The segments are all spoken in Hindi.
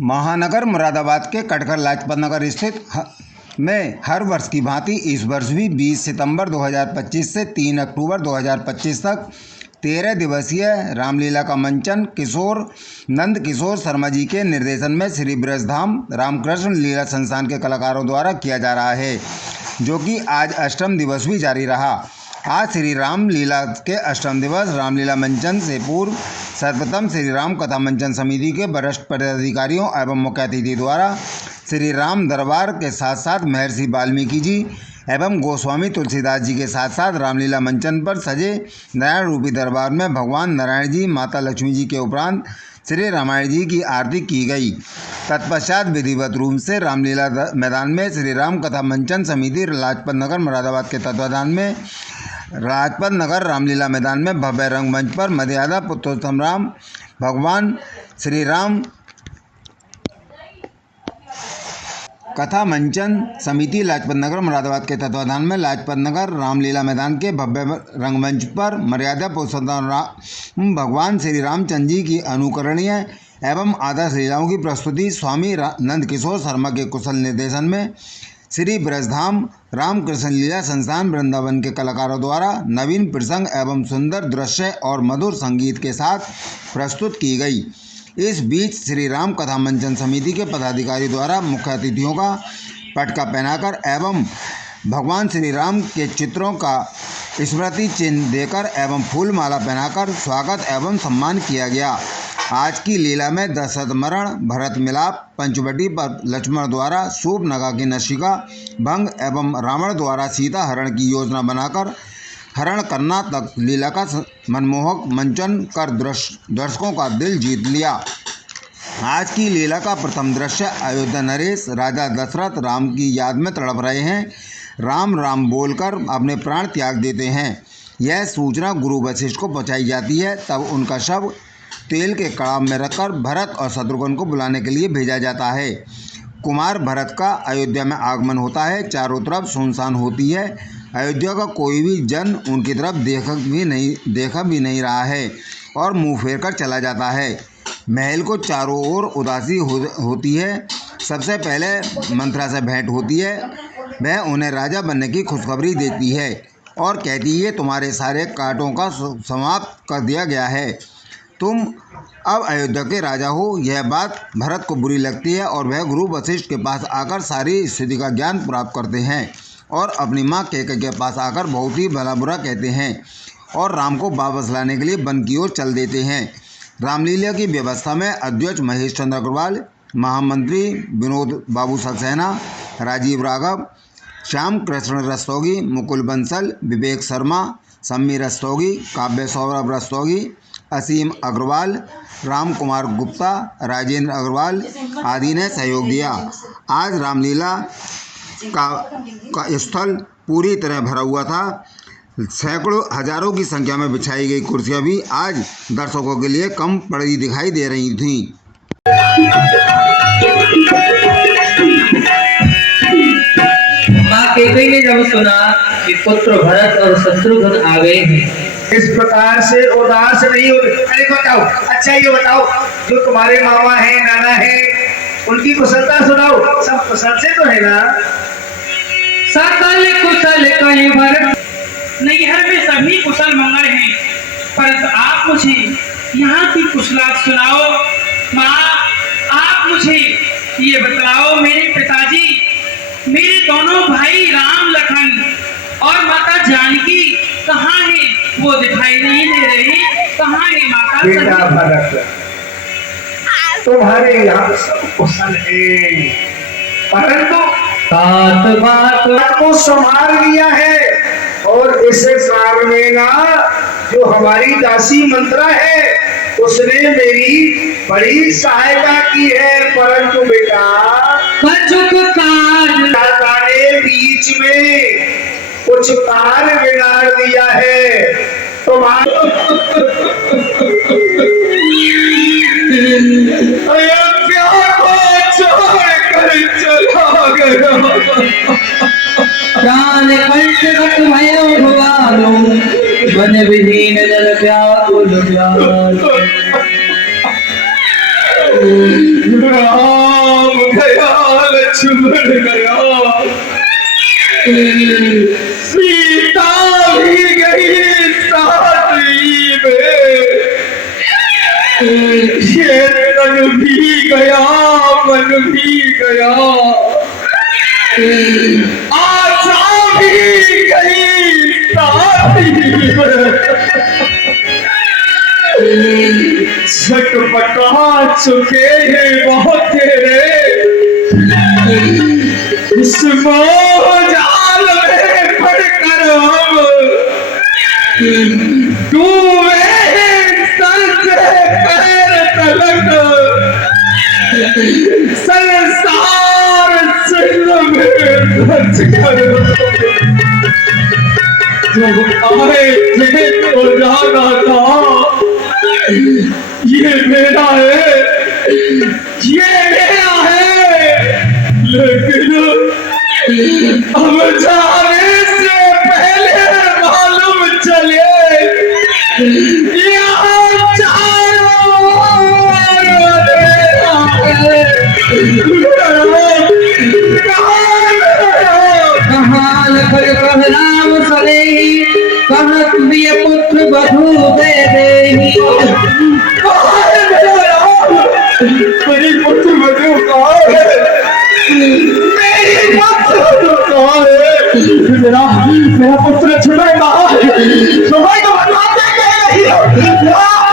महानगर मुरादाबाद के कटघर लाजपत नगर स्थित में हर वर्ष की भांति इस वर्ष भी 20 सितंबर 2025 से 3 अक्टूबर 2025 तक 13 दिवसीय रामलीला का मंचन नंद किशोर शर्मा जी के निर्देशन में श्री ब्रजधाम रामकृष्ण लीला संस्थान के कलाकारों द्वारा किया जा रहा है, जो कि आज अष्टम दिवस भी जारी रहा। आज श्री राम लीला के अष्टम दिवस रामलीला मंचन से पूर्व सर्वप्रथम श्री राम कथा मंचन समिति के वरिष्ठ पदाधिकारियों एवं मुख्य अतिथि द्वारा श्री राम दरबार के साथ साथ महर्षि वाल्मीकि जी एवं गोस्वामी तुलसीदास जी के साथ साथ रामलीला मंचन पर सजे नारायण रूपी दरबार में भगवान नारायण जी, माता लक्ष्मी जी के उपरांत श्री रामायण जी की आरती की गई। तत्पश्चात विधिवत रूप से रामलीला मैदान में श्री राम कथा मंचन समिति लाजपत नगर मुरादाबाद के तत्वाधान में लाजपत नगर रामलीला मैदान में भव्य रंगमंच पर मर्यादा पुरुषोत्तम राम भगवान श्री राम कथा मंचन समिति लाजपत नगर मुरादाबाद के तत्वाधान में लाजपत नगर रामलीला मैदान के भव्य रंगमंच पर मर्यादा पुरुषोत्तम राम भगवान श्री रामचंद्र जी की अनुकरणीय एवं आदर्श लीलाओं की प्रस्तुति स्वामी नंद किशोर शर्मा के कुशल निर्देशन में श्री ब्रजधाम रामकृष्ण लीला संस्थान वृंदावन के कलाकारों द्वारा नवीन प्रसंग एवं सुंदर दृश्य और मधुर संगीत के साथ प्रस्तुत की गई। इस बीच श्री राम कथा मंचन समिति के पदाधिकारी द्वारा मुख्य अतिथियों का पटका पहनाकर एवं भगवान श्री राम के चित्रों का स्मृति चिन्ह देकर एवं फूल माला पहनाकर स्वागत एवं सम्मान किया गया। आज की लीला में दशरथ मरण, भरत मिलाप, पंचवटी पर लक्ष्मण द्वारा शूर्पणखा की नशिका भंग एवं रावण द्वारा सीता हरण की योजना बनाकर हरण करना तक लीला का मनमोहक मंचन कर दर्शकों का दिल जीत लिया। आज की लीला का प्रथम दृश्य अयोध्या नरेश राजा दशरथ राम की याद में तड़प रहे हैं, राम राम बोलकर अपने प्राण त्याग देते हैं। यह सूचना गुरु वशिष्ठ को पहुंचाई जाती है, तब उनका शव तेल के कड़ाह में रखकर भरत और शत्रुघ्न को बुलाने के लिए भेजा जाता है। कुमार भरत का अयोध्या में आगमन होता है। चारों तरफ सुनसान होती है। अयोध्या का कोई भी जन उनकी तरफ देखा भी नहीं रहा है और मुंह फेर कर चला जाता है। महल को चारों ओर उदासी होती है। सबसे पहले मंत्रा से भेंट होती है। वह उन्हें राजा बनने की खुशखबरी देती है और कहती है, तुम्हारे सारे कांटों का समाप्त कर दिया गया है, तुम अब अयोध्या के राजा हो। यह बात भरत को बुरी लगती है और वह गुरु वशिष्ठ के पास आकर सारी स्थिति का ज्ञान प्राप्त करते हैं और अपनी माँ कैकेयी के पास आकर बहुत ही भला बुरा कहते हैं और राम को वापस लाने के लिए वन की ओर चल देते हैं। रामलीला की व्यवस्था में अध्यक्ष महेश चंद्र अग्रवाल, महामंत्री विनोद बाबू सक्सेना, राजीव राघव, श्याम कृष्ण रस्तोगी, मुकुल बंसल, विवेक शर्मा, सम्मी रस्तोगी, काव्य सौरभ रस्तोगी, असीम अग्रवाल, राम कुमार गुप्ता, राजेंद्र अग्रवाल आदि ने सहयोग दिया। आज रामलीला का स्थल पूरी तरह भरा हुआ था। सैकड़ों हजारों की संख्या में बिछाई गई कुर्सियां भी आज दर्शकों के लिए कम पड़ी दिखाई दे रही थीं। माँ कैकेयी ने जब सुना कि पुत्र भरत और शत्रुघ्न आ गए हैं, इस प्रकार से उदास नहीं हो। अरे बताओ, अच्छा ये बताओ, जो तुम्हारे मामा है, नाना है, उनकी कुशलता सुनाओ। सब कुशल से तो है ना? सकल कुशल कहीं भरत, नैहर में सभी कुशल मंगल हैं, परंतु आप मुझे यहाँ की कुशलात सुनाओ। माँ, आप मुझे ये बतलाओ, मेरे पिताजी, मेरे दोनों भाई राम लखन और माता जानकी कहाँ हैं? वो दिखाई नहीं दे रही। कहाँ है माता? बेटा भरत, तुम्हारे यहाँ सब कुशल है, परंतु बात को संभाल लिया है और इस कार में ना जो हमारी दासी मंत्रा है उसने मेरी बड़ी सहायता की है, परंतु बेटा दादा ने बीच में कुछ कार्य बिगाड़ दिया है। तुम्हारा अयोध्या को छोड़कर चला गया। प्राण कंठ घट भयो भवालो, वन विहीन जल व्याकुल व्याल। राम गया लक्ष्मण गया, सीता भी गई साथी में, ये तन भी गया मन भी गया, आशा भी गई साथी में, छटपटा चुके हैं बहुत तेरे इस मोह जाल में पड़कर हम डूबे सर से पैर तलक, संसार सिंह में धस कर जब आए थे तो जाना था ये मेरा है, ये मेरा है, लेकिन अब जाने से पहले मालूम चले यहाँ चारों कहाँ लखन कहलाम सने, कहाँ प्रिय पुत्र बधू दे देही। मेरी पुत्र बधू कहाँ है, मेरी पुत्र बधू कहाँ है, मेरा पुत्र छुड़े कहाँ है, छुड़े तो बताते नहीं हो,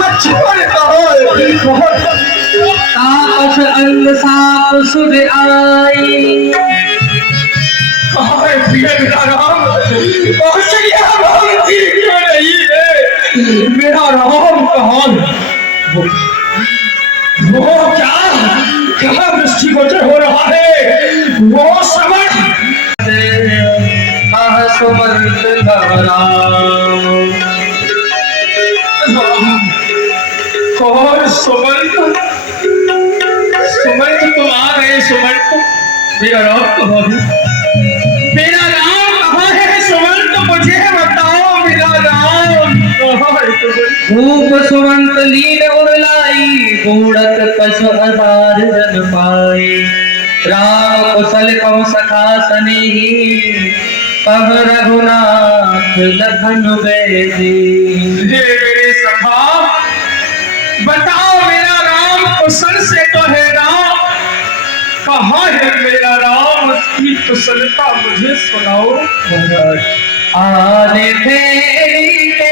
लक्ष्मण कहाँ है, तापस अंग साप सुध आई, कहाँ है प्रिय मेरा राम, कौशल्या राम जी क्यों नहीं है, मेरा राम कहाँ है, वो क्या दृष्टि गोचर हो रहा है, वो समझ सुमंत कौन सुमंत, सुमंत तुम आ गए, सुमंत मेरा राम कहाँ है, मेरा राम कहाँ है, सुमंत मुझे बताओ, मेरा राम कहाँ है, धूप सुमंत लीन उड़लाई, बूढ़त कछ आधार जन पाए, राम कुशल कम सखा सनेही, कह रघुनाथ लखन बेदी। हे मेरे सखा बताओ, मेरा राम कुशल से तो है राम, कहाँ है मेरा राम, उसकी कुशलता मुझे सुनाओ। आने फेरी के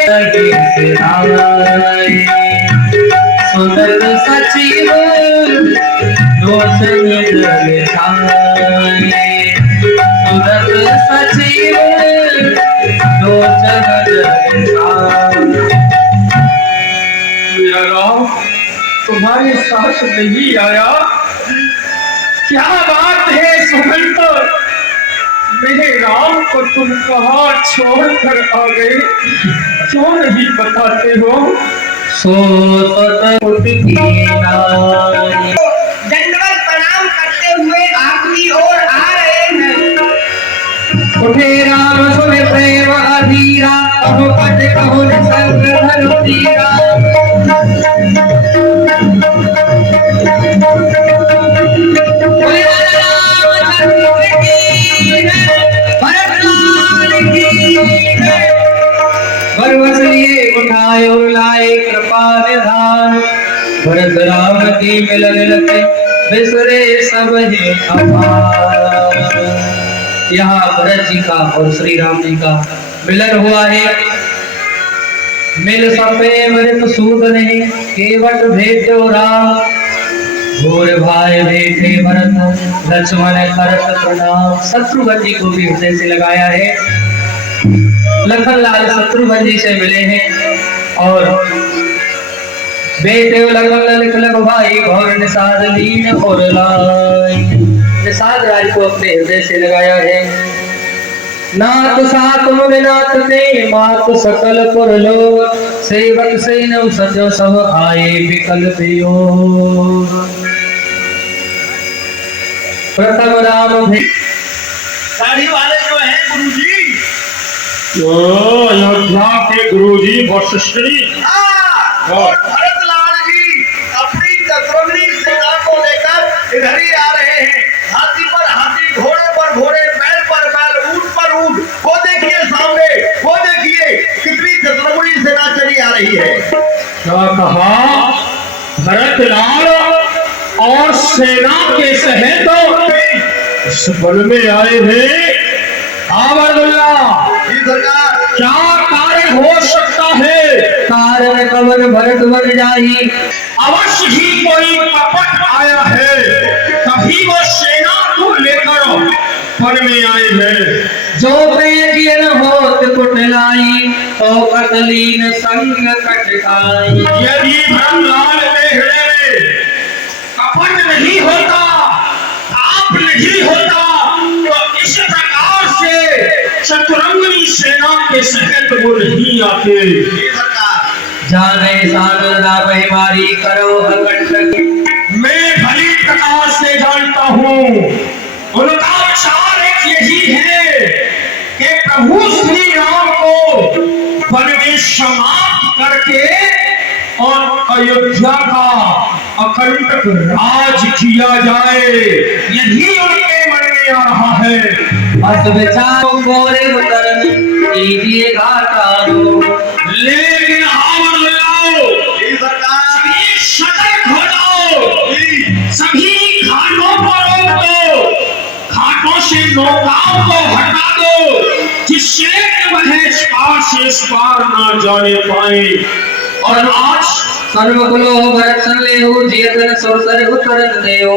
सुदत सचिव लोचन जल छाए, सुदत सचिव लोचन जल छाए। मेरा राम तुम्हारे साथ नहीं आया, क्या बात है सुमंत, मेरे राम को तुम कहाँ छोड़ कर आ गए, क्यों नहीं बताते हो। दंडवत प्रणाम करते हुए आपकी ओर आ रहे हैं। उठे राम सुने प्रेम अधीरा, कहो पद कहो संग धनु तीरा, भरवस लिए उठाए और लाए कृपा निधान, भरत राम की मिलन लगे बिसरे सब ही अपार। यहाँ भरत जी का और श्री राम जी का मिलन हुआ है। मिल सपे मृत सूदन है, केवट भेजो राम, घोर भाई बैठे भरत लक्ष्मण करत प्रणाम। शत्रुघ्न जी को भी हृदय से लगाया है। लखन लाल शत्रुघ्न जी से मिले हैं और बेटे लगन लिख लग भाई घोर निषाद लीन और लाई। निषाद राज को अपने हृदय से लगाया है। नाथ सात मुनि नाथ ते मात सकल पुर लोग, सेवक से नव सजो सब आए विकल वियोग। प्रथम राम साड़ी वाले जो है गुरुजी, अयोध्या के गुरुजी वशिष्ठ जी और भरत लाल जी अपनी चतुर्णी सेना इधर ही आ रहे हैं। हाथी पर हाथी, घोड़े पर घोड़े, बैल पर बैल, ऊंट पर ऊंट। वो देखिए सामने, वो देखिए कितनी चतुर्मुखी सेना चली आ रही है। क्या कहा भरतलाल और सेना के सहित इस बल में आए हैं। अब्दुल्ला जी सरकार। क्या कार्य हो सकता है? कारण कवन भरत बन जाही, अवश्य ही कोई कपट आया है, तभी वो सेना को लेकर वन में आए हैं। जो प्रेम न होत कुटलाई, तो कतलीन संग कटकाई। यदि भरतलाल के हृदय में कपट नहीं होता, पाप नहीं होता, तो इस प्रकार से चतुरंगनी सेना के सहित वो नहीं आते। जी सरकार। जाने सागर ना मारी करो अकंटक। मैं भली प्रकार से जानता हूँ, उनका विचार एक यही है कि प्रभु श्री राम को वन में समाप्त करके और अयोध्या का अकंटक राज किया जाए, यही उनके मन में आ रहा है। अस विचारो गोरे उतरन कीजिए घाटारो। लेकिन आवर लाओ, जी सरकार। सभी सतर्क हो जाओ, जी। सभी घाटों पर रोक दो, घाटों से नौकाओं को हटा दो, जिससे कि वह इस पार से इस पार ना जाने पाए। और आज सर्वकुलो भरत संलेहु जियतन सुरसर उतरन देव।